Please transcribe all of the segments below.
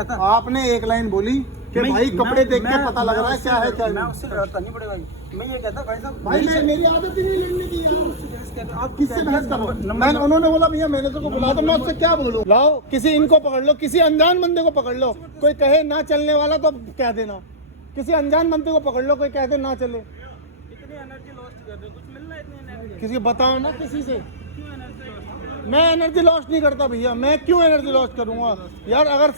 आपने एक लाइन बोली कि भाई कपड़े देख के पता लग रहा है क्या है क्या मैं नहीं। उससे लड़ता नहीं बड़े भाई, मैं ये कहता भाई साहब भाई मेरी आदत ही नहीं लड़ने की यार। आप किससे बहस कर रहे हो? मैंने उन्होंने बोला भैया मैंने तो बुला, तो मैं उससे क्या बोलूं? लाओ किसी इनको पकड़ लो, किसी अनजान बंदे को पकड़ लो। कोई कहे ना चलने वाला तो कह देना, किसी अनजान बंदे को पकड़ लो, कोई कह दे ना चले। इतनी एनर्जी लॉस्ट कर रहे हो, कुछ मिल रहा है इतनी एनर्जी? किसी बताओ ना किसी से। क्यों एनर्जी लॉस्ट? मैं एनर्जी लॉस नहीं करता भैया, मैं क्यों एनर्जी लॉस करूंगा यार? अगर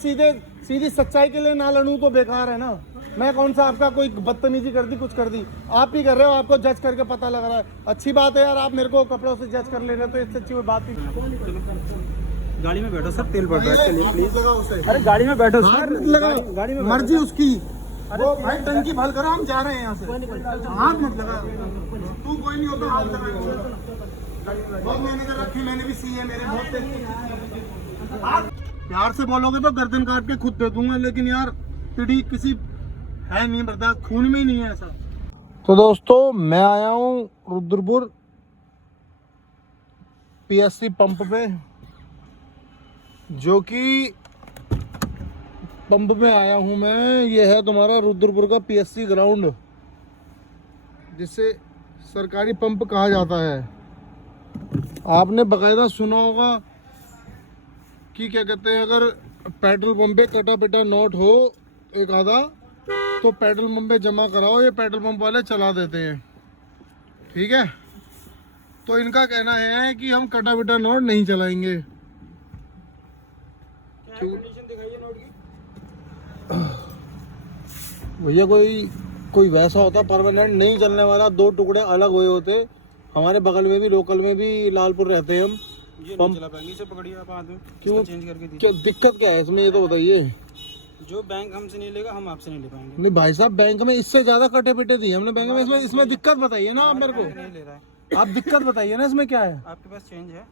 सीधी सच्चाई के लिए ना लड़ूं तो बेकार है ना। मैं कौन सा आपका कोई बदतमीजी कर दी, कुछ कर दी? आप ही कर रहे हो, आपको जज करके पता लग रहा है। अच्छी बात है यार, आप मेरे को कपड़ों से जज कर ले रहे हो तो इससे अच्छी कोई बात ही नहीं। गाड़ी में बैठो सर, तेल पड़ रहा है, चलिए प्लीज। लगा उसे। अरे गाड़ी में बैठो सर, लगा गाड़ी में मर्जी उसकी। वो भाई टंकी भर करो, हम जा रहे हैं यहाँ से। हाथ मत लगा, तू कोई नहीं होता हाथ लगा। बहुत मैनेजर रखी मैंने भी, सी है मेरे बहुत। प्यार से बोलोगे तो गर्दन काट के खुद दे दूंगा, लेकिन यार पिड़ी किसी है नहीं, बर्दाश्त खून में ही नहीं है ऐसा। तो दोस्तों मैं आया हूँ रुद्रपुर पीएससी पंप पे, जो कि पंप में आया हूँ मैं। ये है तुम्हारा रुद्रपुर का पीएससी ग्राउंड, जिसे सरकारी पंप कहा जाता है। आपने बकायदा सुना होगा कि क्या कहते हैं, अगर पेट्रोल पंप पे कटा पिटा नोट हो एक आधा तो पेट्रोल पंप पे जमा कराओ, ये पेट्रोल पंप वाले चला देते हैं। ठीक है, तो इनका कहना है कि हम कटा पिटा नोट नहीं चलाएंगे। कंडीशन दिखाइए नोट की। भैया कोई वैसा होता परमानेंट नहीं चलने वाला, दो टुकड़े अलग हुए होते। हमारे बगल में भी लोकल में भी लालपुर रहते हैं हम। ये नहीं चला पाएंगे, इसे पकड़िए आप हाथ में। क्यों? चेंज करके दीजिए। क्या दिक्कत क्या है इसमें, ये तो बताइए। जो बैंक हमसे नहीं लेगा हम आपसे नहीं ले पाएंगे। नहीं भाई साहब, बैंक में इससे ज्यादा कटे पिटे दिए हमने बैंक में। इसमें दिक्कत बताइए ना आप मेरे को। नहीं ले रहा है। आप दिक्कत बताइए ना इसमें क्या है। आपके पास चेंज है,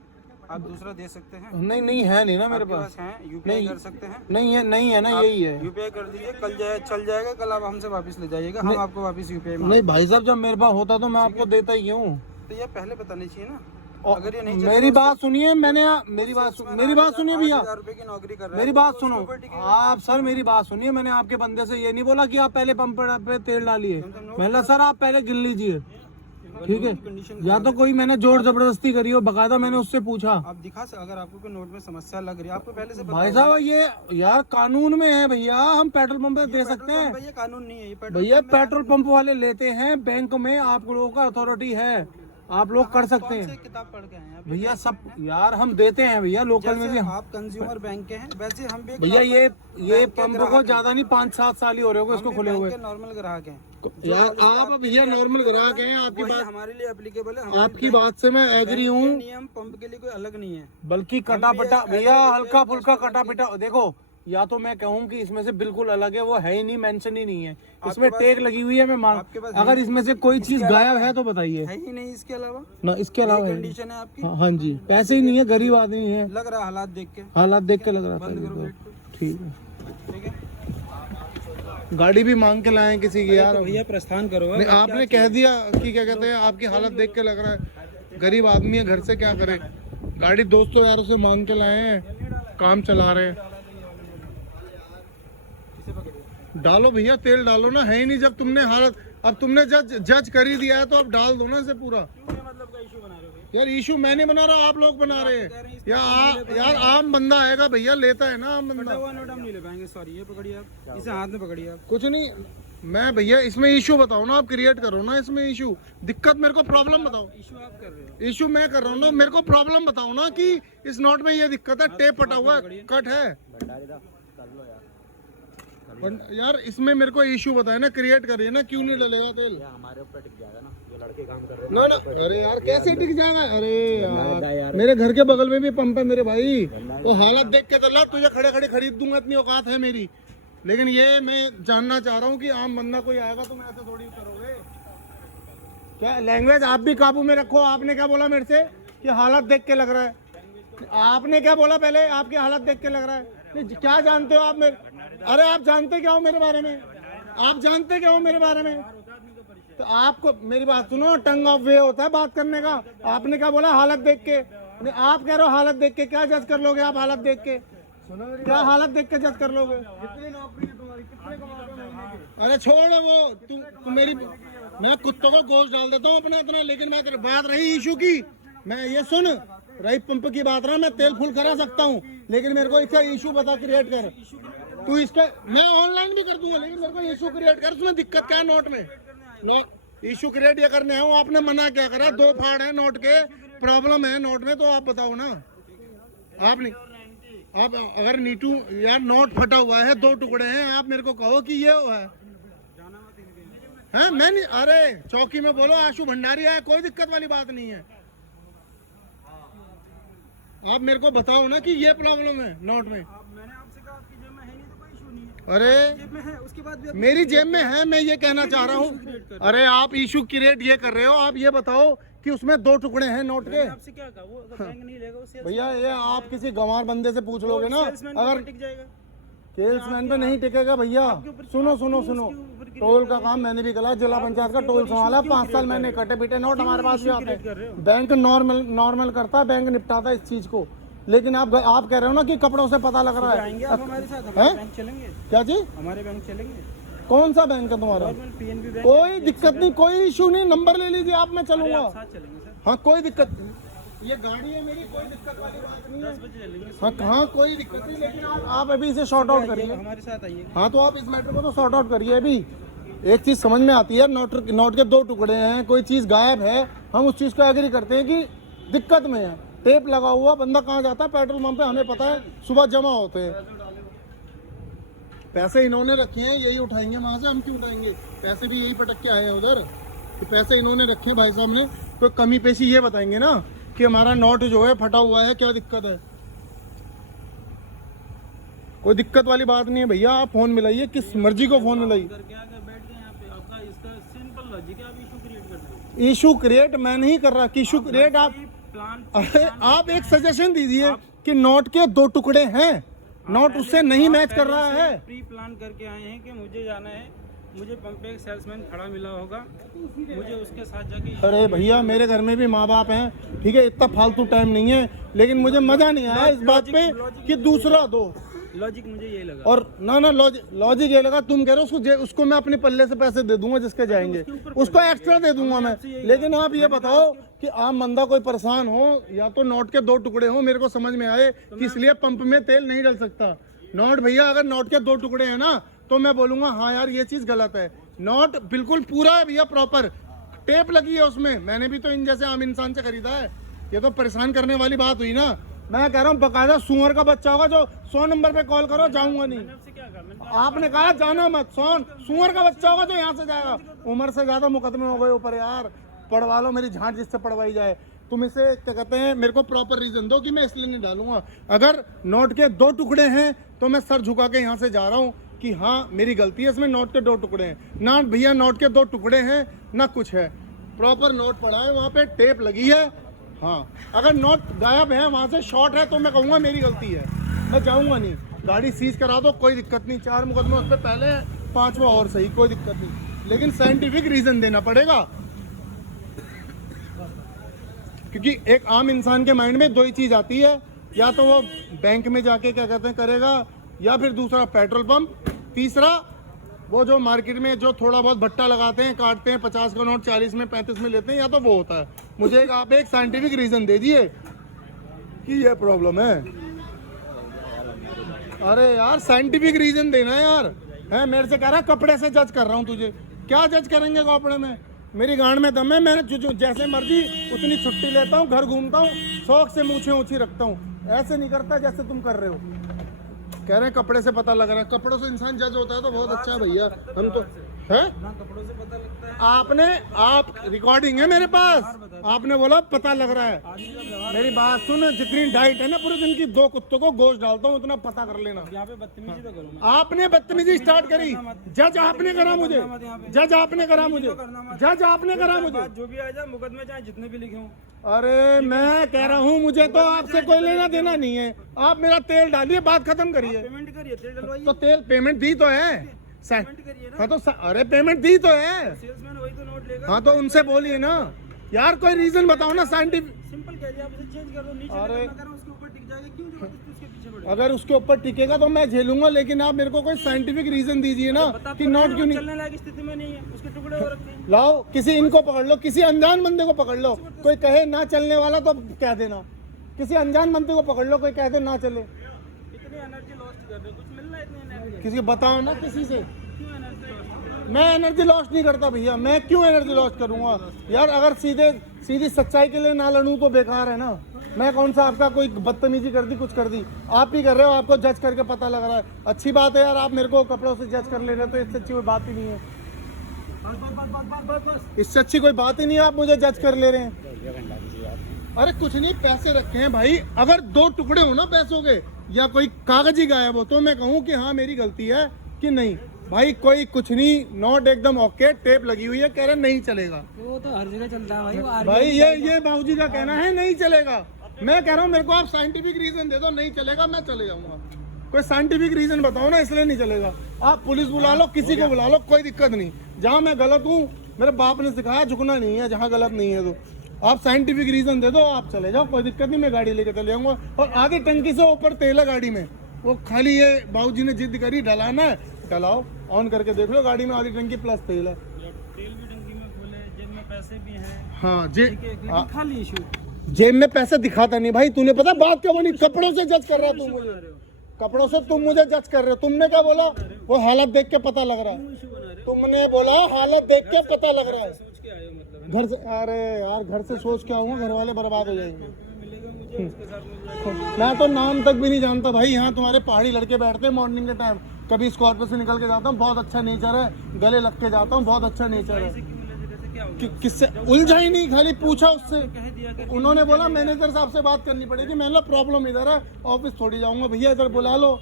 आप दूसरा दे सकते हैं। नहीं है नहीं ना मेरे आपके पास। है, यूपीआई कर सकते हैं। नहीं है ना, यही है। यूपीआई कर दीजिए, कल चल जाएगा, कल आप हमसे वापस ले जाइएगा, हम आपको वापस यूपीआई नहीं भाई साहब, जब मेरे पास होता तो मैं आपको देता ही हूँ। तो ये पहले बतानी चाहिए ना। और अगर ये नहीं मेरी बात सुनिए, मेरी बात सुनिए भैया, 8,000 रुपए की नौकरी कर रहा है, मेरी तो बात उसके सुनो ऊपर टिकट। आप। सर मेरी बात सुनिए, मैंने आपके बंदे से ये नहीं बोला कि आप पहले पंप पे तेल डालिए। मैंने सर आप पहले गिन लीजिए, ठीक है। या तो कोई मैंने जोर जबरदस्ती करी हो, बकायदा मैंने उससे पूछा। आप दिखा सकते, अगर आपको कोई नोट में समस्या लग रही है आपको पहले से भाई साहब ये यार कानून में है भैया, हम पेट्रोल पंप पे दे सकते हैं ये कानून नहीं है, ये भैया। पेट्रोल पंप वाले लेते हैं, बैंक में आप लोगों का अथॉरिटी है, आप लोग कर सकते हैं किताब पढ़ के आए हैं भैया। सब यार हम देते हैं भैया, लोकल में भी। आप कंज्यूमर बैंक के हैं, वैसे हम भी भैया ये पंप को ज्यादा नहीं 5-7 साल ही हो रहे होंगे इसको खुले हुए। नॉर्मल ग्राहक हैं यार आप भैया नॉर्मल ग्राहक हैं, आपकी वही बात, हमारे लिए एप्लीकेबल है। आपकी बात से मैं एग्री हूँ। नियम पंप के लिए कोई अलग नहीं है, बल्कि कटा पिटा भैया, हल्का फुल्का कटा पिटा देखो। या तो मैं कहूँ कि इसमें से बिल्कुल अलग है, वो है ही नहीं, मेंशन ही नहीं है इसमें। टैग लगी हुई है, मैं मान। अगर इसमें से कोई चीज गायब है तो बताइए। है ही नहीं इसके अलावा ना, इसके अलावा है। कंडीशन है आपकी। हाँ जी, पैसे ही नहीं है, गरीब आदमी है। लग रहा है हालात देख के, हालात देख के लग रहा था। ठीक है, ठीक है। गाड़ी भी मांग के लाए किसी की यार। भैया प्रस्थान करो। नहीं, आपने कह दिया कि क्या कहते हैं, आपकी हालत देख के लग रहा है गरीब आदमी है, घर से क्या करे। गाड़ी दोस्तों यारों से मांग के लाए हैं, काम चला रहे हैं। डालो भैया तेल डालो ना, है ही नहीं। जब तुमने हालत, अब तुमने जज कर ही दिया है तो अब डाल दो ना इसे पूरा। मतलब का इशू बना रहे हो यार इशू मैं नहीं बना रहा, आप लोग बना रहे हैं। यार आम बंदा आएगा भैया, लेता है ना आम बंदा। नोट हम नहीं ले पाएंगे, सॉरी। ये पकड़िए आप, इसे हाथ में पकड़िए आप। कुछ नहीं, मैं भैया इसमें इशू बताओ ना, आप क्रिएट करो ना इसमें इशू। दिक्कत मेरे को प्रॉब्लम बताओ। इशू आप कर रहे हो, इशू मैं कर रहा हूँ ना, मेरे को प्रॉब्लम बताओ ना कि इस नोट में ये दिक्कत है, टेप फटा हुआ है, कट है। यार इसमें मेरे को इशू बताए ना, क्रिएट करिए ना, क्यों नहीं डलेगा तेल? हमारे ऊपर टिक जाएगा ना, जो लड़के काम कर रहे हैं। ना अरे यार कैसे टिक जाएगा? अरे यार मेरे घर के बगल में भी पंप है मेरे भाई, वो हालत देख के चल रहा। तुझे खड़े खड़े खरीद दूंगा, इतनी औकात है मेरी। लेकिन ये मैं जानना चाह रहा हूँ कि आम बंदा कोई आएगा तो मैं ऐसे थोड़ी करोगे क्या? लैंग्वेज आप भी काबू में रखो। आपने क्या बोला मेरे से कि हालत देख के लग रहा है? आपने क्या बोला पहले? आपकी हालत देख के लग रहा है। क्या जानते हो आप मेरे? अरे आप जानते क्या हो मेरे बारे में? आप जानते क्या हो मेरे बारे में? तो आपको मेरी बात सुनो, टंग ऑफ वे होता है बात करने का। आपने क्या बोला? हालत देख के। आप कह रहे हो हालत देख के, क्या जज कर लोगे आप हालत देख के? क्या हालत देख के जज कर लोगे? कितनी नौकरी है तुम्हारी, कितने कमाते हो महीने के? अरे छोड़ वो, तू मेरी, मैं कुत्तों को गोश्त डाल देता हूँ अपना इतना, लेकिन मैं तेरे बात रही इशू की, मैं ये सुन रही पंप की बात रहा, मैं तेल फुल करा सकता हूँ, लेकिन मेरे को इसका इशू बता क्रिएट कर तू इसका। मैं ऑनलाइन भी कर दूंगा, लेकिन मेरे को इशू क्रिएट कर, उसमें दिक्कत क्या है नोट में? नोट इशू क्रिएट ये करने आऊँ, आपने मना क्या करा? 2 फाड़ है नोट के, प्रॉब्लम है नोट में, तो आप बताओ ना। आप नहीं, आप अगर नीटू यार नोट फटा हुआ है, 2 टुकड़े हैं, आप मेरे को कहो कि ये हुआ है मैं नहीं, अरे चौकी में बोलो आशु भंडारी आया, कोई दिक्कत वाली बात नहीं है। आप मेरे को बताओ ना कि ये प्रॉब्लम है नोट में। मैंने आपसे कहा आपकी जेब में है नहीं तो कोई इशू नहीं है, अरे जेब में है, उसके बाद भी मेरी जेब में है, मैं ये कहना चाह रहा हूँ। अरे आप इशू क्रिएट ये कर रहे हो, आप ये बताओ कि उसमें 2 टुकड़े हैं नोट के। आपसे क्या कहा, वो बैंक नहीं लेगा, वो भैया ये आप किसी गंवार बंदे से पूछ लोगे ना, अगर टिक जाएगा। सेल्समैन पे नहीं टिकेगा भैया। सुनो सुनो सुनो, टोल का काम मैंने भी करा, जिला पंचायत का टोल संभाला, 5 साल मैंने कटे पीटे नोट हमारे पास भी आते हैं, बैंक नॉर्मल करता है, बैंक निपटाता है इस चीज को, लेकिन आप कह रहे हो ना कि कपड़ों से पता लग रहा है। आप हमारे साथ हमारे बैंक चलेंगे, क्या चीज? हमारे बैंक चलेंगे। कौन सा बैंक है तुम्हारा? PNB bank. कोई दिक्कत नहीं, कोई इशू नहीं, नंबर ले लीजिए आप, मैं चलूंगा। साथ चलेंगे सर, हाँ कोई दिक्कत नहीं, ये गाड़ी है मेरी, कोई दिक्कत वाली बात नहीं है। 10 बजे चलेंगे। हाँ कहाँ कोई दिक्कत नहीं, लेकिन आप अभी इसे सॉर्ट आउट करिए। हमारे साथ आइए। हाँ तो आप इस मैटर को तो सॉर्ट आउट करिए। अभी एक चीज समझ में आती है, नोट के 2 टुकड़े हैं, कोई चीज गायब है, हम उस चीज को एग्री करते हैं कि दिक्कत में है। टेप लगा हुआ बंदा कहाँ जाता है? पेट्रोल पंप पे, हमें पता है सुबह जमा होते हैं। पैसे इन्होंने रखे हैं, यही उठाएंगे वहां से, हम क्यों उठाएंगे? पैसे भी यही पटक के आए हैं उधर, तो पैसे इन्होंने रखे हैं भाई साहब ने, कोई कमी पेशी ये बताएंगे ना कि हमारा नोट जो है फटा हुआ है, क्या दिक्कत है? कोई दिक्कत वाली बात नहीं है भैया, आप फोन मिलाइए, किस मर्जी को फोन मिलाइए। बैठ गए यहाँ पे, आपका इसका सिंपल लॉजिक है, आप इशू क्रिएट कर रहे हो। इशू क्रिएट मैं नहीं कर रहा, कि इशू क्रिएट आप प्लान, अरे आप एक सजेशन दीजिए कि नोट के 2 टुकड़े हैं, नोट उससे नहीं मैच कर रहा है। प्री प्लान करके आए हैं कि मुझे जाना है, मुझे पंप पे एक सेल्समैन खड़ा मिला होगा, मुझे उसके साथ जाके। अरे भैया मेरे घर में भी माँ बाप हैं, ठीक है, इतना फालतू टाइम नहीं है, लेकिन मुझे मजा नहीं आया इस बात पे कि दूसरा दो। लॉजिक मुझे यही लगा, और ना लॉजिक ये लगा, तुम कह रहे हो उसको मैं अपने पल्ले से पैसे दे दूंगा जिसके जाएंगे, उसको एक्स्ट्रा दे दूंगा मैं, लेकिन आप ये बताओ कि आम बंदा कोई परेशान हो, या तो नोट के 2 टुकड़े हो, मेरे को समझ में आए कि इसलिए पंप में तेल नहीं डल सकता। नोट भैया अगर नोट के 2 टुकड़े हैं ना, तो मैं बोलूंगा हाँ यार ये चीज गलत है। नोट बिल्कुल पूरा है भैया, प्रॉपर टेप लगी है उसमें, मैंने भी तो इन जैसे आम इंसान से खरीदा है, ये तो परेशान करने वाली बात हुई ना। मैं कह रहा हूँ बकायदा सुअर का बच्चा होगा जो 100 नंबर पे कॉल करो, जाऊंगा नहीं। आपने कहा जाना मत, सुअर का बच्चा होगा जो यहाँ से जाएगा। उम्र से ज्यादा मुकदमे हो गए ऊपर यार, पढ़वा लो मेरी झांट जिससे पढ़वाई जाए। तुम इसे क्या कहते हैं, मेरे को प्रॉपर रीजन दो कि मैं इसलिए नहीं डालूंगा। अगर नोट के 2 टुकड़े हैं तो मैं सर झुका के यहाँ से जा रहा हूँ कि हाँ मेरी गलती है, इसमें नोट के 2 टुकड़े हैं ना भैया, नोट के 2 टुकड़े हैं ना कुछ है, प्रॉपर नोट पड़ा है, वहाँ पे टेप लगी है। हाँ अगर नोट गायब है, वहाँ से शॉर्ट है, तो मैं कहूँगा मेरी गलती है, मैं जाऊँगा नहीं। गाड़ी सीज करा दो, कोई दिक्कत नहीं, 4 मुकदमे उस पर पहले, 5वां और सही, कोई दिक्कत नहीं, लेकिन साइंटिफिक रीजन देना पड़ेगा, क्योंकि एक आम इंसान के माइंड में 2 ही चीज आती है, या तो वो बैंक में जाके क्या कहते हैं करेगा, या फिर दूसरा पेट्रोल पंप, तीसरा वो जो मार्केट में जो थोड़ा बहुत भट्टा लगाते हैं, काटते हैं, 50 का नोट 40 में 35 में लेते हैं, या तो वो होता है। मुझे आप एक साइंटिफिक रीजन दे दिए कि ये प्रॉब्लम है। अरे यार साइंटिफिक रीजन देना है यार, है मेरे से कह रहा कपड़े से जज कर रहा हूँ तुझे, क्या जज करेंगे कपड़े में? मेरी गांड में दम है, मैंने जैसे मर्जी उतनी छुट्टी लेता हूँ, घर घूमता हूँ, शौक से मूछें ऊंची रखता हूँ, ऐसे नहीं करता जैसे तुम कर रहे हो। कह रहे हैं कपड़े से पता लग रहा है, कपड़ों से इंसान जज होता है तो बहुत अच्छा है भैया। हम तो है कपड़ों से पता लगता है। आप रिकॉर्डिंग है मेरे पास, आपने बोला पता लग रहा है। मेरी बात सुन, जितनी डाइट है ना पूरे दिन की, 2 कुत्तों को गोश्त डालता हूँ, उतना पता कर लेना। यहाँ पे बदतमीजी तो करो, आपने बदतमीजी स्टार्ट करी, जज आपने करा मुझे, जज आपने करा मुझे, जज आपने करा मुझे। जो भी आ जाए मुकदमे चाहे जितने भी लिखे हों। अरे मैं कह रहा हूँ मुझे तो आपसे कोई लेना देना नहीं है, आप मेरा तेल डालिए, बात खत्म करिए। पेमेंट करिए, तेल डलवाइए। तो तेल पेमेंट दी तो है, पेमेंट करिए ना। हाँ तो अरे पेमेंट दी तो है, सेल्समैन वही तो नोट लेगा। हाँ तो उनसे बोलिए ना यार, कोई रीजन बताओ ना साइंटिफिक। सिंपल कह दिया, आप उसे चेंज कर दो, नीचे अरे उसके ऊपर टिक जाएगा, क्यों जबरदस्ती उसके पीछे अगर उसके ऊपर टिकेगा तो मैं झेलूंगा, लेकिन आप मेरे को कोई साइंटिफिक रीजन दीजिए ना कि नोट क्यों नहीं चलने लायक स्थिति में नहीं है, उसके टुकड़े हो रखे हैं। लाओ। किसी इनको पकड़ लो, किसी अनजान बंदे को पकड़ लो, कोई कहे ना चलने वाला तो कह देना, किसी अनजान बंदे को पकड़ लो, कोई कह दे ना चले। इतनी एनर्जी लॉस्ट कर रहे हो, कुछ मिल रहा है इतनी एनर्जी? किसी को बताओ ना, किसी से। क्यों एनर्जी लॉस्ट? मैं एनर्जी लॉस नहीं करता भैया, मैं क्यों एनर्जी लॉस करूंगा यार? अगर सीधी सच्चाई के लिए ना लड़ूं तो बेकार है ना। मैं कौन सा आपका कोई बदतमीजी कर दी, कुछ कर दी? आप ही कर रहे हो, आपको जज करके पता लग रहा है। अच्छी बात है यार, आप मेरे को कपड़ों से जज कर ले रहे हो, तो इससे अच्छी कोई बात ही नहीं है। इससे अच्छी कोई बात ही नहीं है, आप मुझे जज कर ले रहे हैं। अरे कुछ नहीं, पैसे रखे हैं भाई। अगर 2 टुकड़े हो ना पैसों के, या कोई कागज ही गायब हो, तो मैं कहूँ कि हाँ मेरी गलती है कि नहीं। भाई कोई कुछ नहीं, नोट एकदम ओके, टेप लगी हुई है, कह रहे नहीं चलेगा। वो तो हर जगह चलता है भाई, वो भाई ये बाबूजी का कहना है नहीं चलेगा। मैं कह रहा हूँ मेरे को आप साइंटिफिक रीजन दे दो, नहीं चलेगा मैं चले जाऊंगा। कोई साइंटिफिक रीजन बताओ ना, इसलिए नहीं चलेगा। आप पुलिस बुला लो, किसी को बुला लो, कोई दिक्कत नहीं। जहाँ मैं गलत हूँ, मेरे बाप ने सिखाया झुकना नहीं है, जहाँ गलत नहीं है तो आप साइंटिफिक रीजन दे दो, आप चले जाओ, कोई दिक्कत नहीं, मैं गाड़ी लेके चले जाऊंगा। और आधी टंकी से ऊपर तेल है गाड़ी में, वो खाली ये बाबूजी ने जिद करी डलाना है, डलाओ, ऑन करके देख लो, गाड़ी में आधी टंकी प्लस तेल है। तेल भी टंकी में फुल है, जेब में पैसे भी हैं। हाँ खाली इशू, जेब में पैसे दिखाता नहीं भाई। तूने पता बात क्या बोली? कपड़ों से जज कर रहा तू मुझे, कपड़ों से तुम मुझे जज कर रहे हो। तुमने क्या बोला? वो हालत देख के पता लग रहा है। तुमने बोला हालत देख के पता लग रहा है। सोच के आए हो मतलब? घर से, अरे यार घर से सोच के आऊंगा, घर वाले बर्बाद हो जाएंगे। मिलेगा मुझे, उसके साथ मिल जाएगा। मैं तो नाम तक भी नहीं जानता भाई। यहाँ तुम्हारे पहाड़ी लड़के बैठते हैं मॉर्निंग के टाइम, कभी स्कॉर्पियो से निकल के जाता हूँ, बहुत अच्छा नेचर है, गले लग के जाता हूँ, बहुत अच्छा नेचर है। किससे उलझा ही नहीं, खाली पूछा उससे, उन्होंने बोला मैनेजर साहब से बात करनी पड़ेगी। मैंने बोला प्रॉब्लम इधर है, ऑफिस थोड़ी जाऊंगा भैया, इधर बुला लो।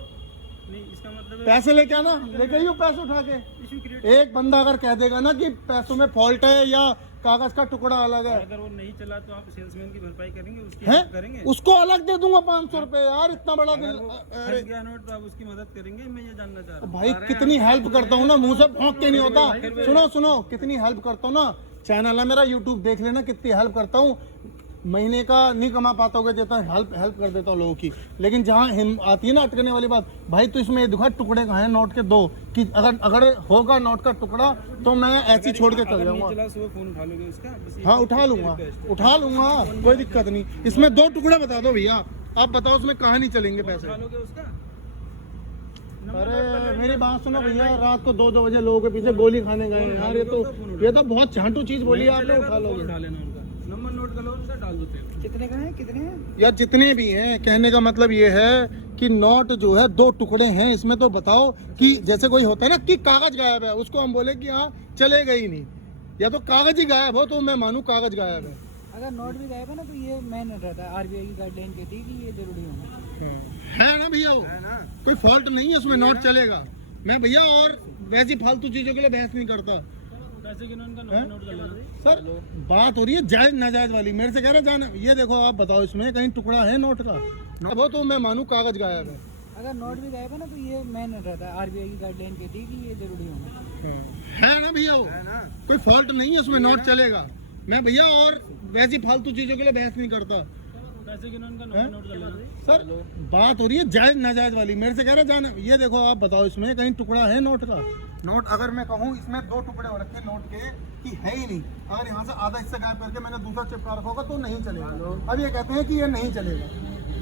नहीं, इसका मतलब पैसे लेके आना, लेके आइयो पैसे उठा के। इशू क्रिएट, एक बंदा अगर कह देगा ना कि पैसों में फॉल्ट है या कागज का टुकड़ा अलग है, अगर वो नहीं चला तो आप सेल्समैन की भरपाई करेंगे, उसकी हैं? हेल्प करेंगे? उसको अलग दे दूंगा 500 रुपए यार, इतना बड़ा दिल। फंस गया नोट तो आप उसकी मदद करेंगे? मैं ये जानना चाह रहा हूँ भाई कितनी हेल्प करता हूँ ना, मुंह से भौंक के नहीं होता। सुनो कितनी हेल्प करता हूँ ना, चैनल है मेरा यूट्यूब, देख लेना कितनी हेल्प करता हूँ। महीने का नहीं कमा पाता होगा देता, हेल्प कर देता हूँ लोगों की। लेकिन जहाँ आती है ना अटकने वाली बात, भाई तो इसमें ये दिखा टुकड़े कहाँ हैं नोट के 2, कि अगर होगा नोट का टुकड़ा तो मैं ऐसे ही छोड़ के चल जाऊंगा। फोन उठा लोगे उसका? हाँ उठा लूंगा, कोई दिक्कत नहीं। इसमें 2 टुकड़े बता दो भैया, आप बताओ उसमें कहाँ नहीं चलेंगे पैसे? उठा लोगे उसका? अरे मेरी बात सुनो भैया, रात को 2 बजे लोगों के पीछे गोली खाने गए यार, ये तो बहुत झांटू चीज बोली है आपने। उठा लोगे? उठा लेना उनका नंबर नोट कर लो, उनका डाल दो तेल। कितने का है, कितने हैं यार? जितने भी हैं, कहने का मतलब ये है कि नोट जो है 2 टुकड़े हैं इसमें। तो बताओ कि जैसे कोई होता है ना कि कागज गायब है, उसको हम बोले कि हाँ चलेगा ही नहीं, या तो कागज ही गायब हो तो मैं मानूं कागज गायब है। अगर नोट भी गायब है ना, तो ये मेन रहता है, आरबीआई की गाइडलाइन कहती है कि ये जरूरी होना है ना भैया, वो कोई फॉल्ट नहीं है उसमें, नोट चलेगा। मैं भैया और वैसी फालतू चीजों के लिए बहस नहीं करता। पैसे गिनो, उनका नोट कर लेना सर। बात हो रही है जायज नाजायज वाली, मेरे से कह रहे जाना। ये देखो आप बताओ इसमें कहीं टुकड़ा है नोट का? वो तो मैं मानूं कागज गायब है। अगर नोट भी गायब है ना, तो ये मेन रहता है, आरबीआई की गाइडलाइन कहती है कि ये जरूरी होना है ना भैया, वो कोई फॉल्ट नहीं है उसमें, नोट चलेगा। मैं भैया और वैसी फालतू चीजों के लिए बहस नहीं करता। पैसे गिनो, उनका नोट कर लेना सर। बात हो रही है जायज नाजायज वाली, मेरे से कह रहे जाना। ये देखो आप बताओ इसमें कहीं टुकड़ा है नोट का? नोट अगर मैं कहूँ इसमें 2 टुकड़े हो रखे नोट के कि है ही नहीं, अगर यहाँ से आधा हिस्सा गायब करके मैंने दूसरा चिपका रखा होगा तो नहीं चलेगा। अब ये कहते हैं कि ये नहीं चलेगा,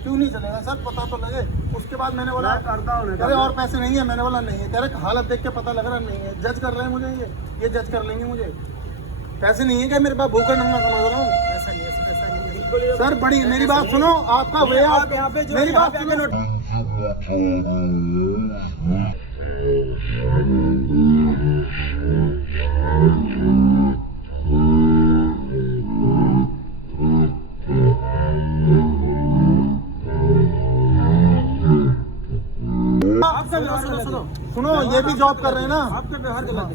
क्यों नहीं चलेगा सर? पता तो लगे। उसके बाद मैंने बोला अरे और पैसे नहीं है, मैंने बोला नहीं है, कह रहे हालत देख के पता लग रहा नहीं है। जज कर रहे हैं मुझे, ये जज कर लेंगे मुझे। पैसे नहीं है क्या मेरे पास? भूखा नंगा समझ रहा हूँ सर। बड़ी मेरी बात सुनो, आपका वे आप यहाँ पे मेरी बात सुनो। सुनो ये भी जॉब कर रहे हैं ना, आपके व्यवहार के बाद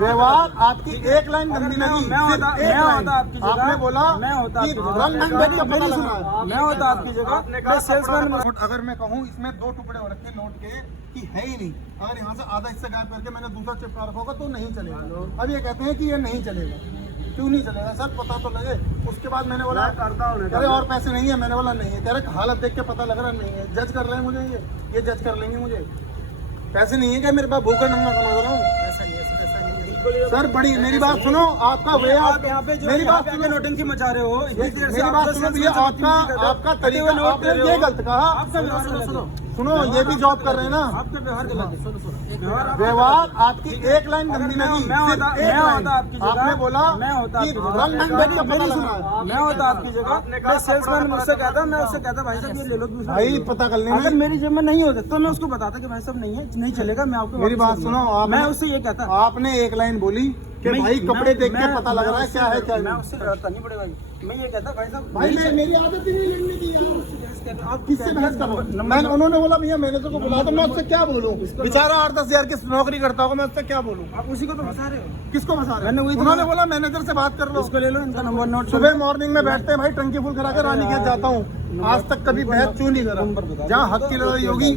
व्यवहार आपकी एक लाइन गंदी लगी, सिर्फ एक लाइन। आपने बोला कि रंग देख के पता लगा, मैं होता आपकी जगह, मैं सेल्समैन। अगर मैं कहूँ इसमें 2 टुकड़े हो रखे नोट के कि है ही नहीं, अगर यहाँ से आधा हिस्सा गायब करके मैंने दूसरा चिपका रखा होगा तो नहीं चलेगा। अब ये कहते हैं कि ये नहीं चलेगा, क्यों नहीं चलेगा सर, पता तो लगे। उसके बाद मैंने बोला करता हूँ अरे और पैसे नहीं है, मैंने बोला नहीं है, कह रहे हालत देख के पता लग रहा नहीं है, जज कर रहे हैं मुझे, ये जज कर लेंगे मुझे, पैसे नहीं है क्या मेरे पास, भूखा नंगा समझ रहा हूँ ऐसा नहीं है, ऐसा नहीं है, बिल्कुल ही सर। बड़ी मेरी बात सुनो, आपका वे आप यहाँ पे जो मेरी यहाँ बात पे सुनो, आके नोटंकी मचा रहे हो, इतनी देर से मेरी आप बात जो सुनो सेल्स भैया, में आपका आपका तरीका, नोट आपने दे रहे ये हो। गलत कहा। आपका व्यवहार सुनो सुनो, ये भी जॉब कर रहे हैं ना, आपका व्यवहार गलत है, सुनो व्यवहार व्यवहार आपकी एक लाइन गंदी नहीं, मैं होता आपकी जगह, आपने बोला मैं होता कि रंग ढंग देख के पता लग रहा है। मैं होता आपकी जगह, मैं सेल्समैन मुझसे कहता, मैं उससे कहता भाई साहब ये ले लो दूसरा, भाई पता कर लेना। अगर मेरी जेब में नहीं होता तो मैं उसको बताता कि भाई साहब नहीं है, नहीं चलेगा, मैं आपको मेरी वापस बात कर सुनो, दूंगा। आपने- मैं उससे ये कहता, आपने एक लाइन बोली कि भाई कपड़े देख के पता लग रहा है क्या है क्या मैं नहीं। उससे लड़ता नहीं बड़े भाई, मैं ये कहता भाई साहब भाई मेरी आदत ही नहीं लड़ने की यार, आप किससे बहस करो। मैंने उन्होंने बोला भैया मैनेजर को बुला, तो मैं उससे क्या बोलूं, बेचारा 8-10 हजार की नौकरी करता होगा, मैं उससे क्या बोलूं। आप उसी को तो फंसा रहे हो। किसको फंसा रहे मैंने वही तो उन्होंने बोला मैनेजर से बात कर लो, उसको ले लो, इनका नंबर नोट सुबह मॉर्निंग में बैठते हैं भाई, टंकी फुल करा के रानी खेत जाता हूँ, आज तक कभी बहस क्यों नहीं करा। जहाँ हक की लड़ाई होगी,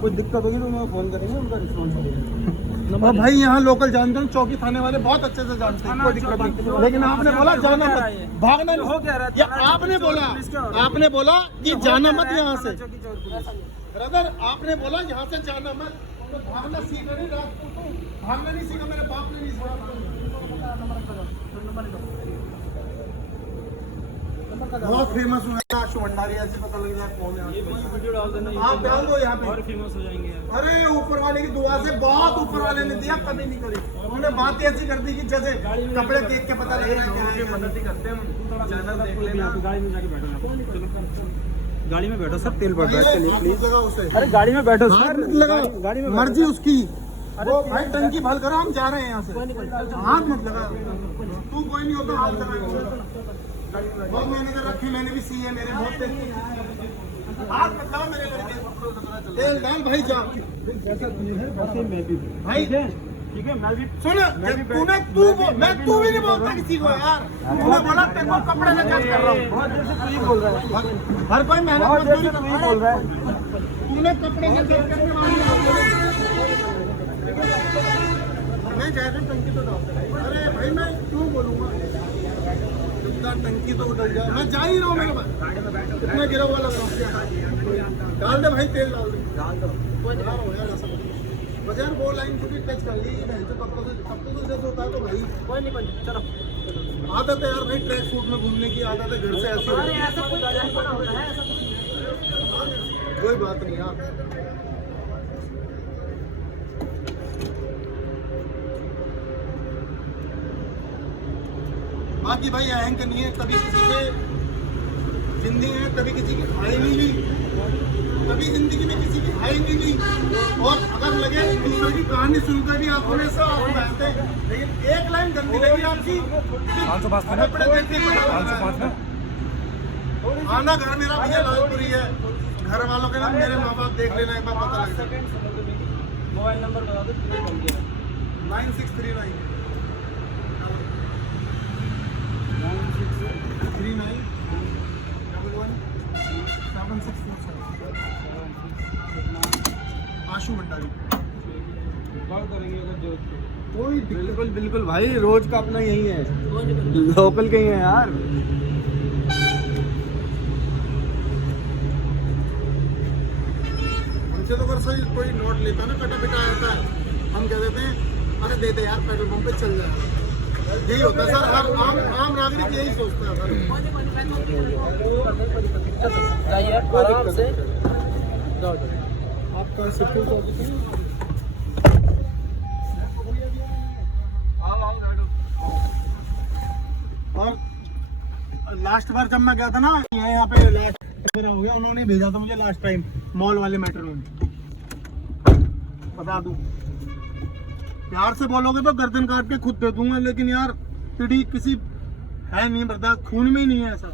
कोई दिक्कत होगी तो मैं फोन करेंगे, उनका रिस्पॉन्स। और भाई यहाँ लोकल जानते हैं, चौकी थाने वाले बहुत अच्छे से जानते हैं, कोई दिक्कत नहीं। लेकिन आपने बोला जाना मत, भागना नहीं हो क्या रहा है? ये आपने बोला कि जाना मत यहाँ से, ब्रदर आपने बोला यहाँ से जाना मत, तो भागना सीखा नहीं, भागना नहीं सीखा, मेरे बाप ने नहीं सिखाया। बहुत फेमस हुआ है आशु भंडारी, ऐसे पता लग जाए कौन है। ये भी वीडियो डाल देना, आप डाल दो यहाँ और पे। फेमस हो जाएंगे यार। अरे ऊपर वाले की दुआ से, बहुत ऊपर वाले ने दिया, कभी नहीं करी उन्होंने, बात ऐसी कर दी कि जैसे कपड़े देख के पता लग रहा है क्या है। मदद ही करते हैं हम। गाड़ी में जाके बैठो, गाड़ी में बैठो सर, तेल भर हाथ मत लगाओ उसे, अरे गाड़ी में बैठो हाथ सर, मत लगाओ, गाड़ी में मर्जी उसकी, वो भाई टंकी भर करो, हम जा रहे हैं यहाँ से, हाथ मत लगा, तू कोई नहीं होता हाथ लगा। बहुत मैनेजर रखे, मैंने भी सी है, मेरे बहुत हाथ मत लगा मेरे लड़के, तेल डाल भाई जा भाई, ठीक है। मैं भी सुन मैं तू भी नहीं बोलता किसी को यार, तूने बोला तेरे को कपड़े में जज कर रहा हूँ, बहुत देर से तू ही बोल रहा है, हर कोई मेहनत बहुत देर मजदूरी से तू ही बोल रहा है। तूने कपड़े में जज करने वाली मैं जाकर टंकी तो डाल, अरे भाई मैं क्यों बोलूँगा, इतना टंकी तो उधर जा, मैं जा ही रहा हूँ, मेरे पास इतना गिरा हुआ लग रहा हूँ, डाल दे भाई, तेल डाल दे बस यार, वो लाइन छुट्टी टच कर ली तो कब तो जैसे होता है, तो भाई कोई नहीं, चलो। आदत है यार भाई, ट्रैक सूट में घूमने की आदत है, घर से ऐसे अरे ऐसा कुछ होता है, ऐसा कुछ कोई बात नहीं यार। बाकी भाई अहंक नहीं है, कभी किसी के जिंदगी में कभी किसी की हाई नहीं ली, कभी जिंदगी में किसी की हाई नहीं ली, और अगर लगे दूसरों की कहानी सुनकर भी आप हमेशा आप बहते हैं, लेकिन एक लाइन गंदी लगी आपकी, कपड़े देख के आना घर मेरा भैया लालपुरी है, घर वालों के नाम मेरे माँ बाप देख लेना, एक बार पता लग जाए। मोबाइल नंबर बता दो, 9639 आशु भंडारी। कॉल करेंगे अगर जरूरत हो। कोई बिल्कुल बिल्कुल भाई, रोज का अपना यही है, लोकल के ही है यार। हमसे तो अगर सही कोई नोट लेता है ना, कटा पिटा आता है, हम कह देते हैं अरे दे दे यार, पेट्रोल पंप पे चल जाए, यही होता है सर, हर आम नागरिक यही सोचता है सर। आराम से आपका सिटी और लास्ट बार जब मैं गया था ना, यहाँ पे लास्ट मेरा हो गया, उन्होंने भेजा था मुझे लास्ट टाइम मॉल वाले मैटर में, बता दूं प्यार से बोलोगे तो गर्दन काट के खुद दे दूंगा, लेकिन यार पिढ़ी किसी है नहीं, बर्दाश्त खून में ही नहीं है ऐसा।